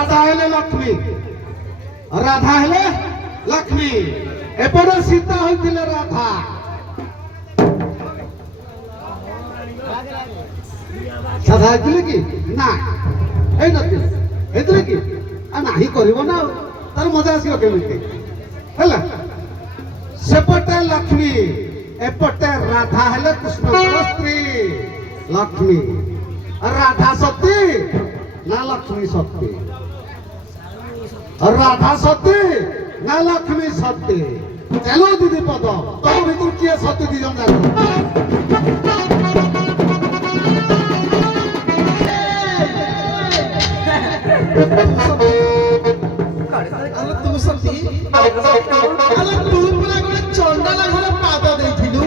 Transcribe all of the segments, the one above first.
রাধা হেলে লক্ষ্মী রাধা হেলে লক্ষ্মী এপরে সীতা হইছিলে রাধা সাধা হইছিলে কি না এই নথিলে ହେଇଥିଲେ କି ନାହିଁ କରିବ ନା ତାର ମଜା ଆସିବ କେମିତି ହେଲା ସେପଟେ ଲକ୍ଷ୍ମୀ ଏପଟେ ରାଧା ହେଲେ କୃଷ୍ଣଙ୍କର ସ୍ତ୍ରୀ ଲକ୍ଷ୍ମୀ ରାଧା ସତୀ ନା ଲକ୍ଷ୍ମୀ ସତୀ ରାଧା ସତୀ ନା ଲକ୍ଷ୍ମୀ ସତୀ ଚାଲ ଦିଦି ପଦ ତମ ଭିତରୁ କିଏ ସତୀ ଦି ଜଣ ଯାକ ତୁ ସତୀ ତୁ ପୁରା ଗୋଟେ ଚଣ୍ଡାଳ ଘର ପାଦ ଦେଇଥିଲୁ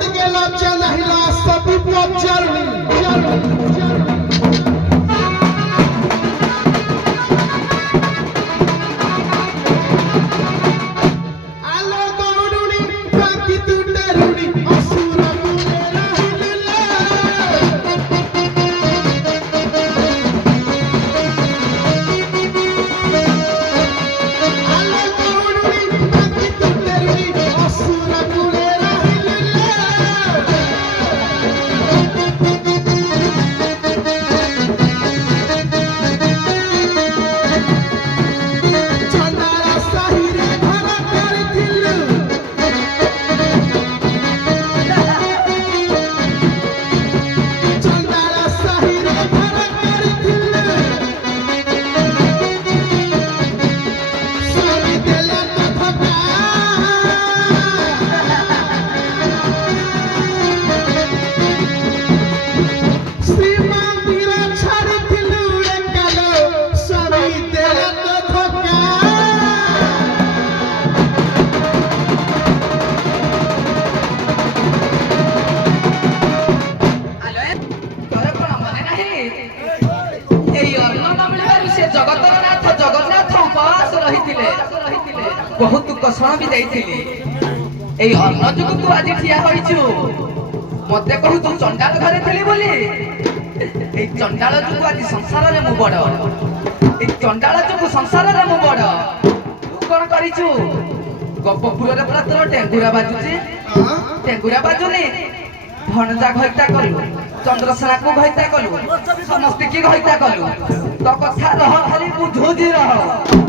ଟିକେ ଲଜ୍ଜା ନାହିଁ ସତୀ ପଚାରୁନି बहुत कषण भी जाइए अन्न जो तू आज ठिया होइछु मते कहू तू चंडाल घरे थली बोली चंडाल जो आज संसार रे मु बड़ चंडाल जो संसार रे मु बड़ तू कोन करिछु गपपुर रे पूरा तोर टेंगुरा बाजुची टेंगुरा बाजुनी भणजा घइता कलु चंद्रसेना को घइता कलु समस्त की घइता कलु तो कथा रह खाली बुझुजी रह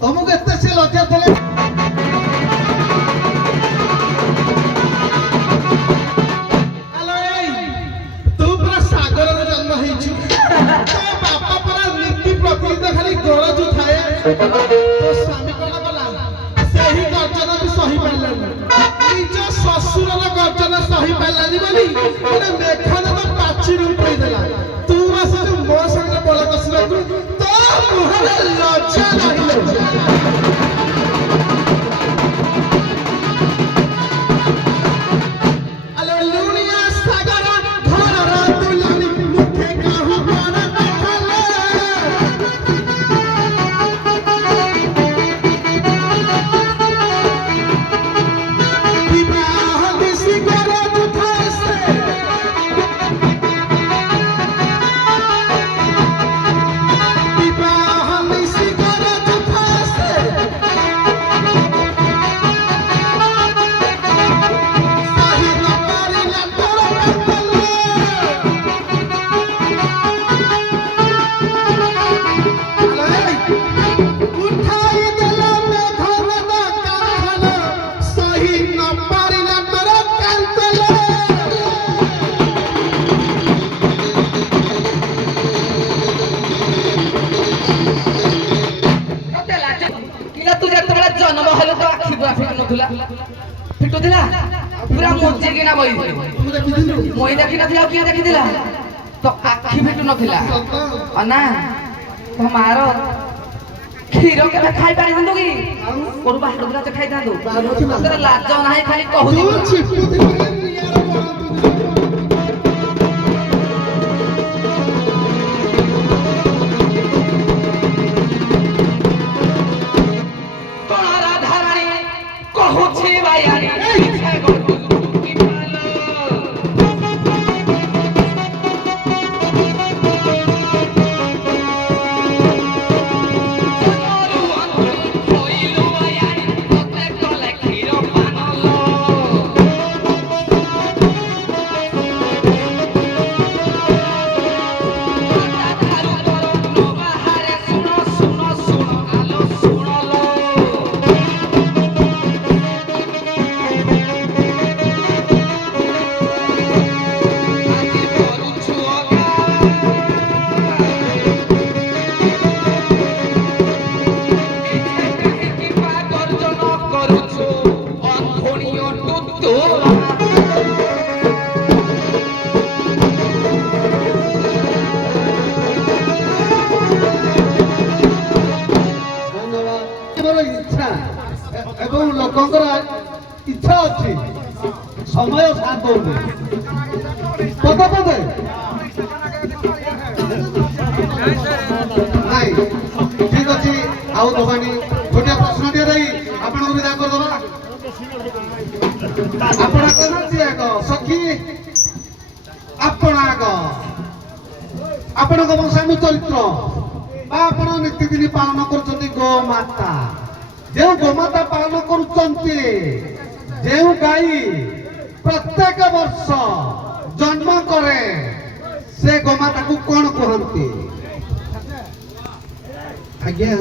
तुमको एत से लज्जा देले तू पूरा सागर रे जन्म हेछु तो बापा पूरा नीति प्रतिनिधि खाली गरज थाए तो स्वामी कोन गला सेही गर्जन भी सही पारलानी निज ससुर रे गर्जन सही पारलानी बोली माने मेखन तो पाची उठै देला तू आसे मो संगे बोला कसला तू तो मुहरे लज्जा नहीं ଫିଟୁଥିଲା ଫିଟୁଥିଲା ପୁରା ମୁଜିକିନା ବହି ମୁଁ ଦେଖିଥିଲି মই ଦେଖିନଥିଲା ଆଉ କିଏ ଦେଖିଥିଲା ତ ଆଖି ଫିଟୁ ନଥିଲା ନା ତ ମାର କ୍ଷୀର କେବେ ଖାଇ ପାରିଥାନ୍ତୁ କି କୋଉ ବାହାରୁଥିଲା ଯେ ଖାଇଥାନ୍ତୁ ତୋର ଲାଜ ନାହିଁ ଖାଲି କହୁଛି ତୁ ଚିପୁଥିଲୁ ରେ ନିଆର ବଳନ୍ତୁ ତୋରା ଧାରାଣୀ କହୁଛି ବାୟାଣୀ ଇଚ୍ଛା କରୁଛୁ କି ପାଲ ତୋରୁ ଅନ୍ତରି ହୋଇଲୁ ବାୟାଣୀ ତତେ କଲେ କ୍ଷୀର ପାନଲ ଧାରୁ ତୋର ନ ବାହାରେ ଶୁଣ ଶୁଣ ଶୁଣ ଆଲୋ ଶୁଣଲ ଆଜି କରୁଛୁ ଅଗା ଏଇଠି କାହିଁକି ପାଗର୍ଜନ କରୁଛୁ ଅଧୁଣିଅ ଟୁତୁରା ମୋର ଇଚ୍ଛା ଏବଂ ଲୋକଙ୍କର ଇଚ୍ଛା ଅଛି ସମୟ ସାଥ ଦଉନି ପଦେ ପଦେ ନାଇଁ ଠିକ ଅଛି ଆଉ ଦବାନି ଗୋଟିଏ ପ୍ରଶ୍ନଟିଏ ଦେଇ ଆପଣଙ୍କୁ ବିଦା କରିଦବା ଆପଣ କହୁନାହାନ୍ତି ଆଗ ସଖୀ ଆପଣ ଆଗ ଆପଣଙ୍କ ବଂଶାନୁ ଚରିତ୍ର ବା ଆପଣ ନୀତିଦିନ ପାଳନ କରୁଛନ୍ତି ଗୋମାତା ଯେଉଁ ଗୋମାତା ପାଳନ କରୁଛନ୍ତି ଯେଉଁ ଗାଈ ପ୍ରତ୍ୟେକ ବର୍ଷ ଜନ୍ମ କରେ ସେ ଗୋମାତାକୁ କଣ କୁହନ୍ତି? ଆଜ୍ଞା